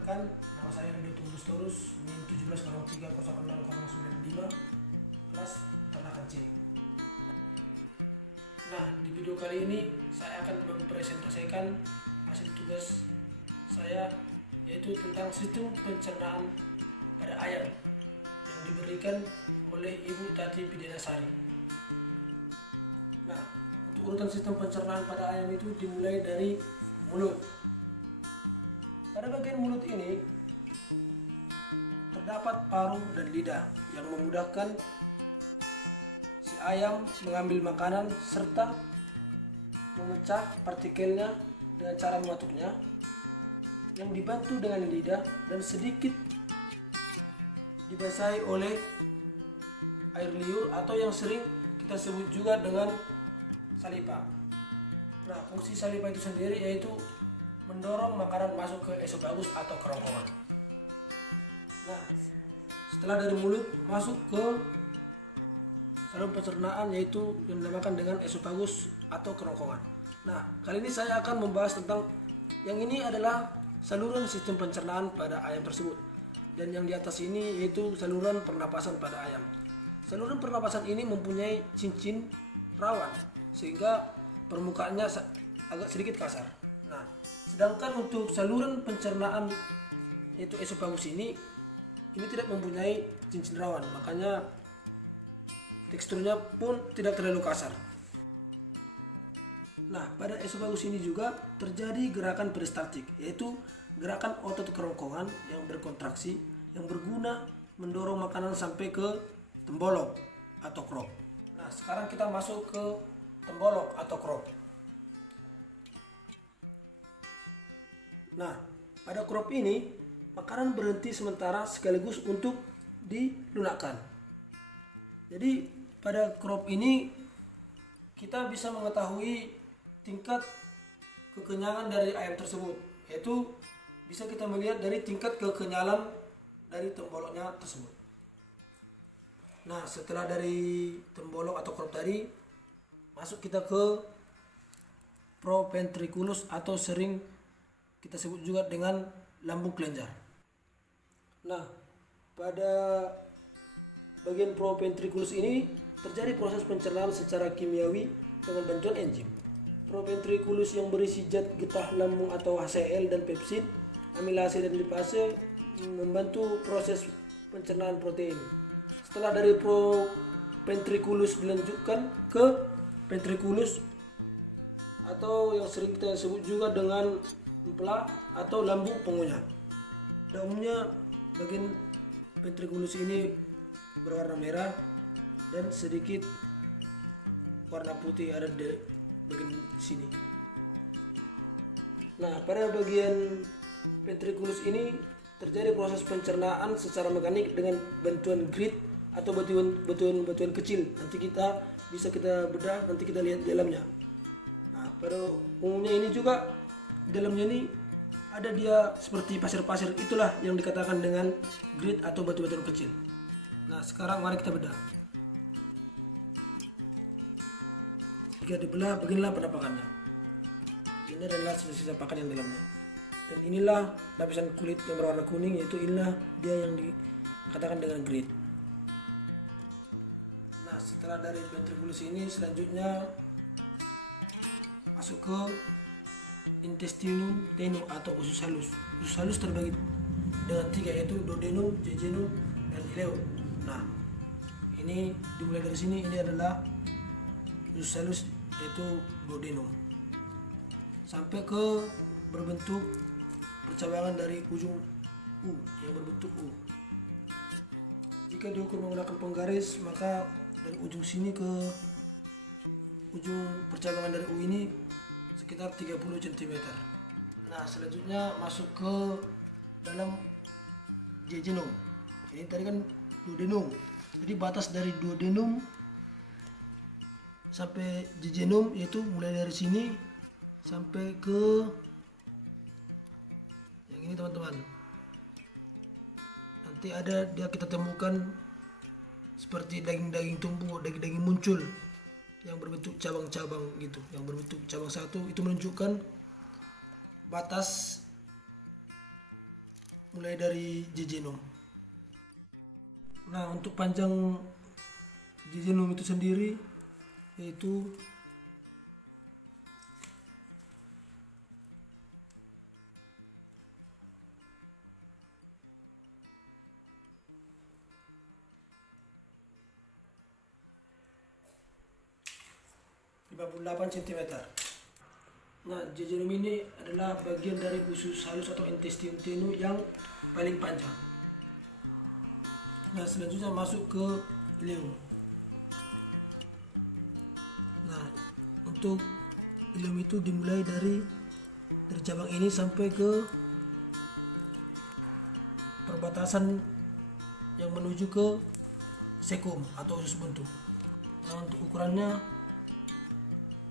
Perkenalkan, nama saya Ridho Tulus Torus, NIM 17030695, kelas peternakan C. Nah, di video kali ini saya akan mempresentasikan hasil tugas saya, yaitu tentang sistem pencernaan pada ayam yang diberikan oleh Ibu Tati Pidenasari. Nah, untuk urutan sistem pencernaan pada ayam itu dimulai dari mulut. Pada bagian mulut ini terdapat paru dan lidah yang memudahkan si ayam mengambil makanan serta memecah partikelnya dengan cara mengatuknya, yang dibantu dengan lidah dan sedikit dibasahi oleh air liur atau yang sering kita sebut juga dengan saliva. Nah, fungsi saliva itu sendiri yaitu mendorong makanan masuk ke esofagus atau kerongkongan. Nah, setelah dari mulut masuk ke saluran pencernaan, yaitu yang dinamakan dengan esofagus atau kerongkongan. Nah, kali ini saya akan membahas tentang yang ini adalah saluran sistem pencernaan pada ayam tersebut, dan yang di atas ini yaitu saluran pernapasan pada ayam. Saluran pernapasan ini mempunyai cincin rawan sehingga permukaannya agak sedikit kasar. Nah, sedangkan untuk saluran pencernaan yaitu esofagus ini tidak mempunyai cincin rawan, makanya teksturnya pun tidak terlalu kasar. Nah, pada esofagus ini juga terjadi gerakan peristaltik, yaitu gerakan otot kerongkongan yang berkontraksi yang berguna mendorong makanan sampai ke tembolok atau crop. Nah, sekarang kita masuk ke tembolok atau crop. Nah, pada crop ini makanan berhenti sementara sekaligus untuk dilunakkan. Jadi pada crop ini kita bisa mengetahui tingkat kekenyangan dari ayam tersebut, yaitu bisa kita melihat dari tingkat kekenyalan dari temboloknya tersebut. Nah, setelah dari tembolok atau crop tadi, masuk kita ke proventriculus atau sering kita sebut juga dengan lambung kelenjar. Nah, pada bagian proventriculus ini terjadi proses pencernaan secara kimiawi dengan bantuan enzim. Proventriculus yang berisi zat getah lambung atau HCl dan pepsid, amilase dan lipase membantu proses pencernaan protein. Setelah dari proventriculus dilanjutkan ke ventriculus atau yang sering kita sebut juga dengan empla atau lambung pengunyah. Dan umumnya bagian ventriculus ini berwarna merah dan sedikit warna putih ada di bagian sini. Nah, pada bagian ventriculus ini terjadi proses pencernaan secara mekanik dengan bantuan grid atau batuan kecil. Nanti kita bisa kita bedah, nanti kita lihat di dalamnya. Nah, pada umumnya ini juga dalamnya ini ada dia seperti pasir-pasir, itulah yang dikatakan dengan grid atau batu-batuan kecil. Nah, sekarang mari kita bedah. Jika dibelah, beginilah penampakannya. Ini adalah sisa-sisa pakan yang dalamnya. Dan inilah lapisan kulit yang berwarna kuning, yaitu inilah dia yang dikatakan dengan grid. Nah, setelah dari ventriculus ini selanjutnya masuk ke intestinum tenue atau usus halus. Usus halus terbagi dengan 3, yaitu duodenum, jejunum, dan ileum. Nah, ini dimulai dari sini, ini adalah usus halus yaitu duodenum, sampai ke berbentuk percabangan dari ujung U yang berbentuk U. Jika diukur menggunakan penggaris, maka dari ujung sini ke ujung percabangan dari U ini sekitar 30 cm. Nah, selanjutnya masuk ke dalam jejunum. Ini tadi kan duodenum. Jadi batas dari duodenum sampai jejunum yaitu mulai dari sini sampai ke yang ini, teman-teman. Nanti ada dia kita temukan seperti daging-daging tumbuh, daging-daging muncul yang berbentuk cabang-cabang gitu, yang berbentuk cabang satu, itu menunjukkan batas mulai dari jejunum. Nah, untuk panjang jejunum itu sendiri yaitu 58 cm. Nah, jejunum ini adalah bagian dari usus halus atau intestinum tenu yang paling panjang. Nah, selanjutnya masuk ke ileum. Nah, untuk ileum itu dimulai dari cabang ini sampai ke perbatasan yang menuju ke cecum atau usus buntu. Nah, untuk ukurannya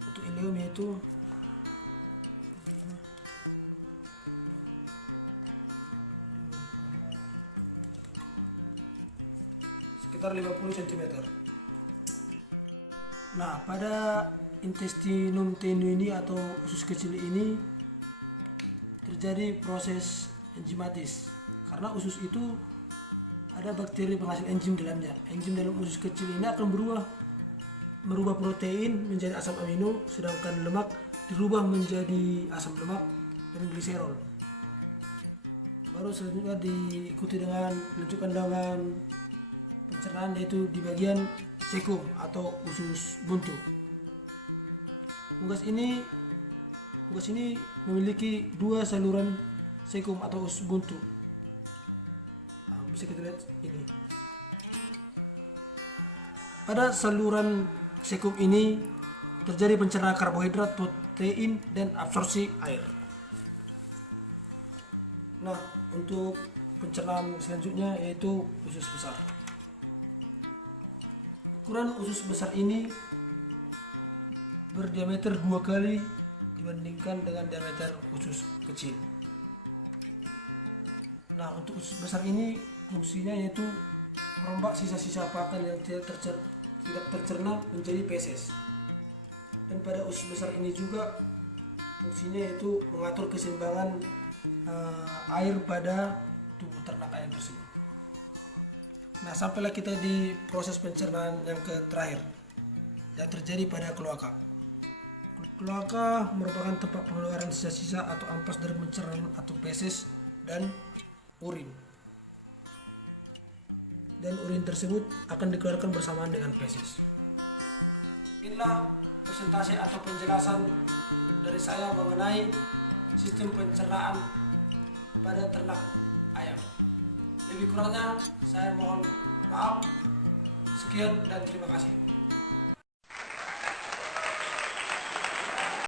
untuk ileum yaitu sekitar 50 cm. Nah, pada intestinum tenu ini atau usus kecil ini terjadi proses enzimatis karena usus itu ada bakteri penghasil enzim dalamnya. Enzim dalam usus kecil ini akan merubah protein menjadi asam amino, sedangkan lemak dirubah menjadi asam lemak dan gliserol. Baru selanjutnya dilanjutkan dengan pencernaan yaitu di bagian cecum atau usus buntu. Unggas ini memiliki dua saluran cecum atau usus buntu. Nah, bisa kita lihat ini. Pada saluran cecum ini terjadi pencernaan karbohidrat, protein, dan absorpsi air. Nah, untuk pencernaan selanjutnya yaitu usus besar. Ukuran usus besar ini berdiameter 2 kali dibandingkan dengan diameter usus kecil. Nah, untuk usus besar ini fungsinya yaitu merombak sisa-sisa pakan yang tidak tercerna menjadi feses. Dan pada usus besar ini juga fungsinya yaitu mengatur keseimbangan air pada tubuh ternak ayam tersebut. Nah, sampailah kita di proses pencernaan yang terakhir yang terjadi pada kloaka. Kloaka merupakan tempat pengeluaran sisa-sisa atau ampas dari pencernaan atau feses dan urin. Dan urin tersebut akan dikeluarkan bersamaan dengan feses. Inilah presentasi atau penjelasan dari saya mengenai sistem pencernaan pada ternak ayam. Lebih kurangnya saya mohon maaf. Sekian dan terima kasih.